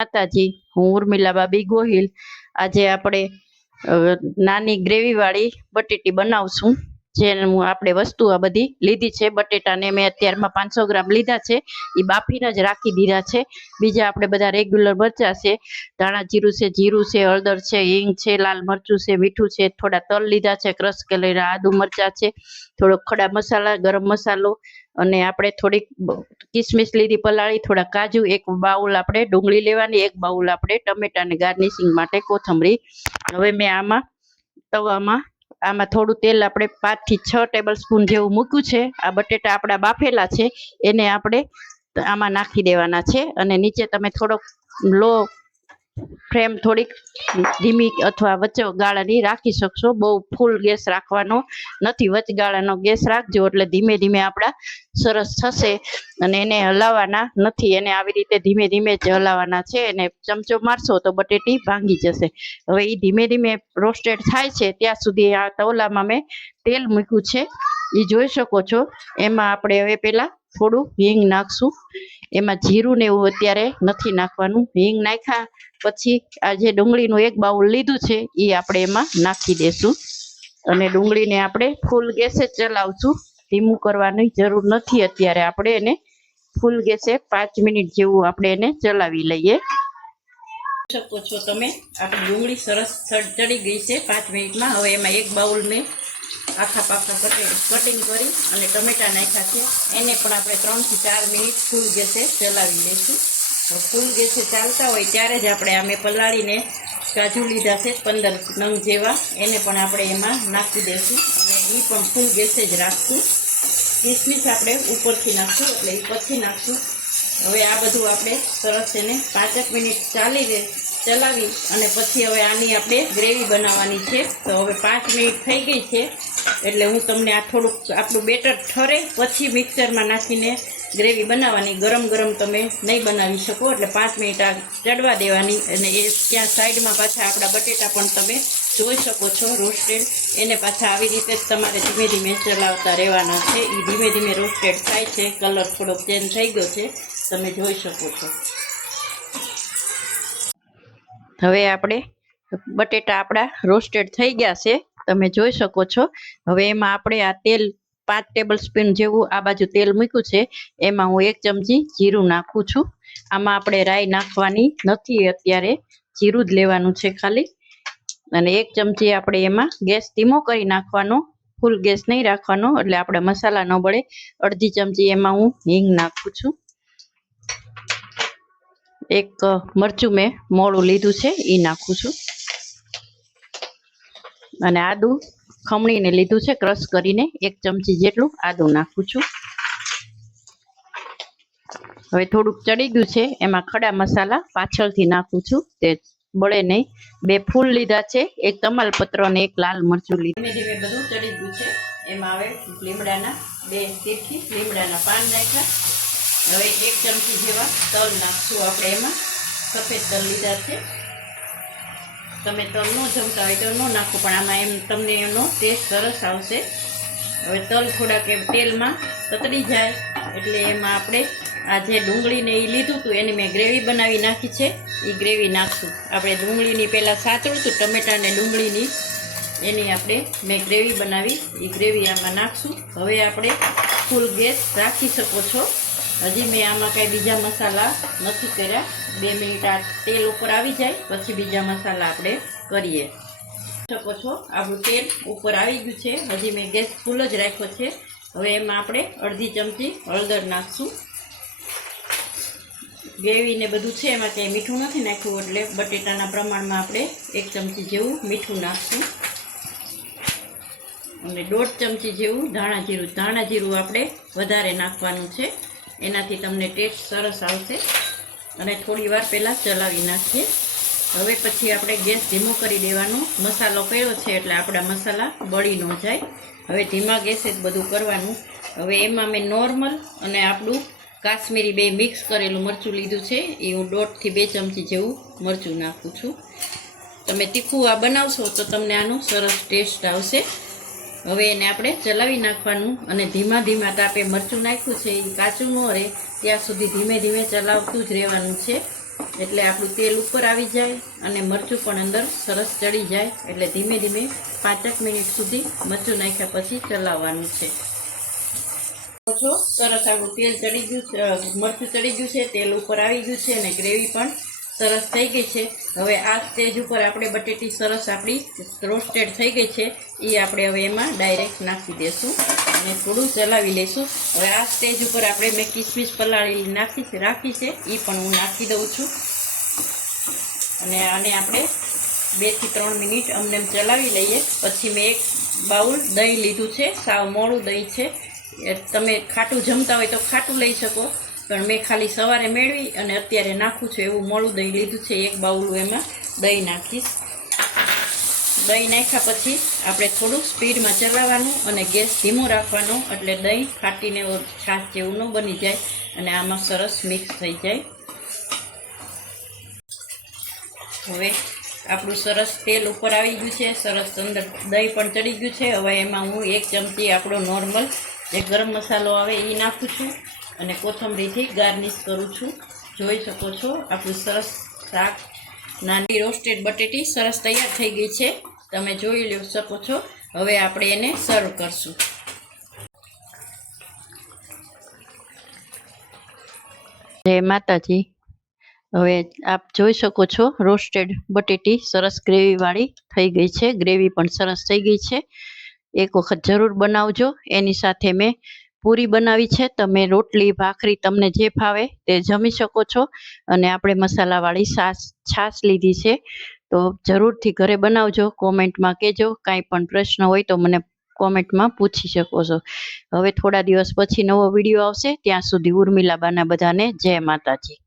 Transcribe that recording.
માતાજી, હું ઉર્મિલા બાબી ગોહિલ આજે આપણે નાની ગ્રેવી વાળી બટેટી બનાવશું જે આપણે વસ્તુ આ બધી લીધી છે. બટેટાને મેં અત્યારમાં પાંચસો ગ્રામ લીધા છે. એ બાફીને જ રાખી દીધા છે. બીજા આપણે બધા રેગ્યુલર મરચાં છે, ધાણા જીરું છે જીરું છે, હળદર છે, હિંગ છે, લાલ મરચું છે, મીઠું છે, થોડા તલ લીધા છે, ક્રશ કરેલા આદુ મરચાં છે, થોડોક ખડા મસાલા, ગરમ મસાલો અને આપણે થોડીક કિસમિસ લીધી પલાળી, થોડા કાજુ, એક બાઉલ આપણે ડુંગળી લેવાની, એક બાઉલ આપણે ટમેટાને ગાર્નિશિંગ માટે કોથમરી. હવે મેં આમાં તવામાં, આમાં થોડું તેલ આપણે પાંચથી છ ટેબલ સ્પૂન જેવું મૂક્યું છે. આ બટેટા આપણા બાફેલા છે. એને આપણે આમાં નાખી દેવાના છે. અને નીચે તમે થોડોક લો ફ્લેમ થોડીક ધીમી અથવા વચ્ચે ગાળાની રાખી શકશો. બહુ ફૂલ ગેસ રાખવાનો નથી. વચગાળાનો ગેસ રાખજો એટલે ધીમે ધીમે આપણા સરસ થશે અને એને હલાવવાના નથી. એને આવી રીતે ધીમે ધીમે જ હલાવવાના છે. એને ચમચો મારશો તો બટેટી ભાંગી જશે. હવે એ ધીમે ધીમે રોસ્ટેડ થાય છે. ત્યાં સુધી આ તવલામાં મેં તેલ મૂક્યું છે. એ જોઈ શકો છો. એમાં આપણે હવે પેલા થોડું હિંગ નાખશું. એમાં જીરું ને એવું અત્યારે નથી નાખવાનું. હિંગ નાખ્યા પછી આ જે ડુંગળીનું એક બાઉલ લીધું છે, એ આપણે એમાં નાખી દેશું. અને ડુંગળીને આપણે ફૂલ ગેસે ચલાવશું. ધીમું કરવાની જરૂર નથી અત્યારે આપણે એને ફૂલ ગેસે પાંચ મિનિટ જેવું આપણે એને ચલાવી લઈએ. શકો છો તમે, આપણી ડુંગળી સરસ ચડી ગઈ છે પાંચ મિનિટમાં. હવે એમાં એક બાઉલ મેં આખા પાકા કટિંગ કરી અને ટમેટા નાખ્યા છે. એને પણ આપણે ત્રણથી ચાર મિનિટ ફૂલ ગેસે ચલાવી લઈશું. ફૂલ ગેસે ચાલતા હોય ત્યારે જ આપણે આમે પલાળીને કાજુ લીધા છે, પંદર નંગ જેવા. એને પણ આપણે એમાં નાખી દઈશું અને એ પણ ફૂલ ગેસે જ રાખશું. કિસમિસ આપણે ઉપરથી નાખશું, એટલે એ પછી નાખશું. હવે આ બધું આપણે સરસ એને પાંચેક મિનિટ ચાલી ચલાવી અને પછી હવે આની આપણે ગ્રેવી બનાવવાની છે. તો હવે પાંચ મિનિટ થઈ ગઈ છે. એટલે હું તમને આ થોડુંક આપણું બેટર ઠરે, પછી મિક્સરમાં નાખીને ગ્રેવી બનાવવાની. ગરમ ગરમ તમે નહીં બનાવી શકો, એટલે પાંચ મિનિટ આ ચડવા દેવાની. અને એ ત્યાં સાઈડમાં પાછા આપણા બટેટા પણ તમે જોઈ શકો છો, રોસ્ટેડ. એને પાછા આવી રીતે જ તમારે ધીમે ધીમે ચલાવતા રહેવાના છે. એ ધીમે ધીમે રોસ્ટેડ થાય છે. કલર થોડોક ચેન્જ થઈ ગયો છે. તમે જોઈ શકો છો. હવે આપણે બટેટા આપણા રોસ્ટેડ થઈ ગયા છે. તમે જોઈ શકો છો. હવે એમાં આપણે આ તેલ પાંચ ટેબલ સ્પૂન જેવું આ બાજુ તેલ મૂક્યું છે. એમાં હું એક ચમચી જીરું નાખું છું. આમાં આપણે રાઈ નાખવાની નથી અત્યારે. જીરું જ લેવાનું છે ખાલી. અને એક ચમચી આપણે એમાં ગેસ ધીમો કરી નાખવાનો. ફૂલ ગેસ નહીં રાખવાનો. એટલે આપણે મસાલા ન બળે. અડધી ચમચી એમાં હું હિંગ નાખું છું. એક મરચું મેં મોળું લીધું છે એ નાખું છું. અને આદું ખમણીને લીધું છે, ક્રશ કરીને એક ચમચી જેટલું આદું નાખું છું. હવે થોડુંક ચડી ગયું છે, એમાં ખડા મસાલા પાછળથી નાખું છું, તે બળે નહીં. બે ફૂલ લીધા છે, એક તમાલપત્ર અને એક લાલ મરચું લીધું. બધું ચડી ગયું છે, એમાં હવે લીમડાના બે તીરથી લીમડાના પાન નાખ્યા હવે એક ચમચી જેવા તલ નાખશું આપણે એમાં. સફેદ તલ લીધા છે. તમે તલ ન જમતા હોય તો ન નાખો, પણ આમાં એમ તમને એનો ટેસ્ટ સરસ આવશે. હવે તલ થોડાક એમ તેલમાં તતડી જાય, એટલે એમાં આપણે આ જે ડુંગળીને એ લીધું હતું એની મેં ગ્રેવી બનાવી નાખી છે. એ ગ્રેવી નાખશું. આપણે ડુંગળીની પહેલાં સાતળું હતું ટમેટાં ને ડુંગળીની, એની આપણે મેં ગ્રેવી બનાવી. એ ગ્રેવી આમાં નાખશું. હવે આપણે ફૂલ ગેસ રાખી શકો છો. હજી મેં આમાં કાંઈ બીજા મસાલા નથી કર્યા. બે મિનિટ આ તેલ ઉપર આવી જાય, પછી બીજા મસાલા આપણે કરીએ. શકો છો, આપણું તેલ ઉપર આવી ગયું છે. હજી મેં ગેસ ફૂલ જ રાખ્યો છે. હવે એમાં આપણે અડધી ચમચી હળદર નાખશું. ગ્રેવીને બધું છે, એમાં કંઈ મીઠું નથી નાખ્યું, એટલે બટેટાના પ્રમાણમાં આપણે એક ચમચી જેવું મીઠું નાખશું. અને દોઢ ચમચી જેવું ધાણા જીરું. ધાણા જીરું આપણે વધારે નાખવાનું છે. એનાથી તમને ટેસ્ટ સરસ આવશે. અને થોડી વાર પહેલાં ચલાવી નાખીએ. હવે પછી આપણે ગેસ ધીમો કરી દેવાનો. મસાલો કર્યો છે એટલે આપણા મસાલા બળી ન જાય. હવે ધીમા ગેસે જ બધું કરવાનું. હવે એમાં મેં નોર્મલ અને આપણું કાશ્મીરી બે મિક્સ કરેલું મરચું લીધું છે. એ હું દોઢથી બે ચમચી જેવું મરચું નાખું છું. તમે તીખું આ બનાવશો તો તમને આનું સરસ ટેસ્ટ આવશે. હવે એને આપણે ચલાવી નાખવાનું અને ધીમા ધીમા તાપે મરચું નાખ્યું છે એ કાચું ન રહે. ત્યાં સુધી ધીમે ધીમે ચલાવતું જ રહેવાનું છે. એટલે આપણું તેલ ઉપર આવી જાય અને મરચું પણ અંદર સરસ ચડી જાય. એટલે ધીમે ધીમે પાંચેક મિનિટ સુધી મરચું નાખ્યા પછી ચલાવવાનું છે. સરસ આપણું તેલ ચડી ગયું છે મરચું ચડી ગયું છે, તેલ ઉપર આવી ગયું છે અને ગ્રેવી પણ સરસ થઈ ગઈ છે. હવે આ સ્ટેજ ઉપર આપણે બટેટી સરસ આપણી રોસ્ટેડ થઈ ગઈ છે. એ આપણે હવે એમાં ડાયરેક્ટ નાખી દઈશું અને થોડું ચલાવી લઈશું હવે આ સ્ટેજ ઉપર આપણે મેં કિસમિસ પલાળી નાખી રાખી છે. એ પણ હું નાખી દઉં છું. અને આને આપણે બેથી ત્રણ મિનિટ અમને ચલાવી લઈએ. પછી મેં એક બાઉલ દહીં લીધું છે, સાવ મોડું દહીં છે. તમે ખાટું જમતા હોય તો ખાટું લઈ શકો. પણ મેં ખાલી સવારે મેળવી અને અત્યારે નાખું છું એવું મોડું દહીં લીધું છે એક બાઉલું એમાં દહીં નાખીશ. દહીં નાખ્યા પછી આપણે થોડુંક સ્પીડમાં ચલાવવાનું અને ગેસ ધીમો રાખવાનો એટલે દહીં ફાટીને છાશ જેવું ન બની જાય અને આમાં સરસ મિક્સ થઈ જાય. હવે આપણું સરસ તેલ ઉપર આવી ગયું છે, સરસ અંદર દહીં પણ ચડી ગયું છે. હવે એમાં હું એક ચમચી આપણો નોર્મલ જે ગરમ મસાલો આવે એ નાખું છું. અને કોથમરીથી ગાર્નિશ કરું છું. જોઈ શકો છો, આપણું સરસ શાક. નાની રોસ્ટેડ બટેટી સરસ તૈયાર થઈ ગઈ છે. તમે જોઈ લો શકો છો. હવે આપણે એને સર્વ કરશું. જય માતાજી. હવે આપ જોઈ શકો છો રોસ્ટેડ બટેટી સરસ ગ્રેવીવાળી થઈ ગઈ છે. ગ્રેવી પણ સરસ થઈ ગઈ છે. એક વખત જરૂર બનાવજો. એની સાથે મેં પૂરી બનાવી છે. તમે રોટલી, ભાખરી, તમને જે ફાવે તે જમી શકો છો. અને આપણે મસાલાવાળી છાશ છાશ લીધી છે. તો જરૂરથી ઘરે બનાવજો. કોમેન્ટમાં કહેજો. કાંઈ પણ પ્રશ્ન હોય તો મને કોમેન્ટમાં પૂછી શકો છો. હવે થોડા દિવસ પછી નવો વીડિયો આવશે. ત્યાં સુધી ઉર્મિલાબાના બધાને જય માતાજી.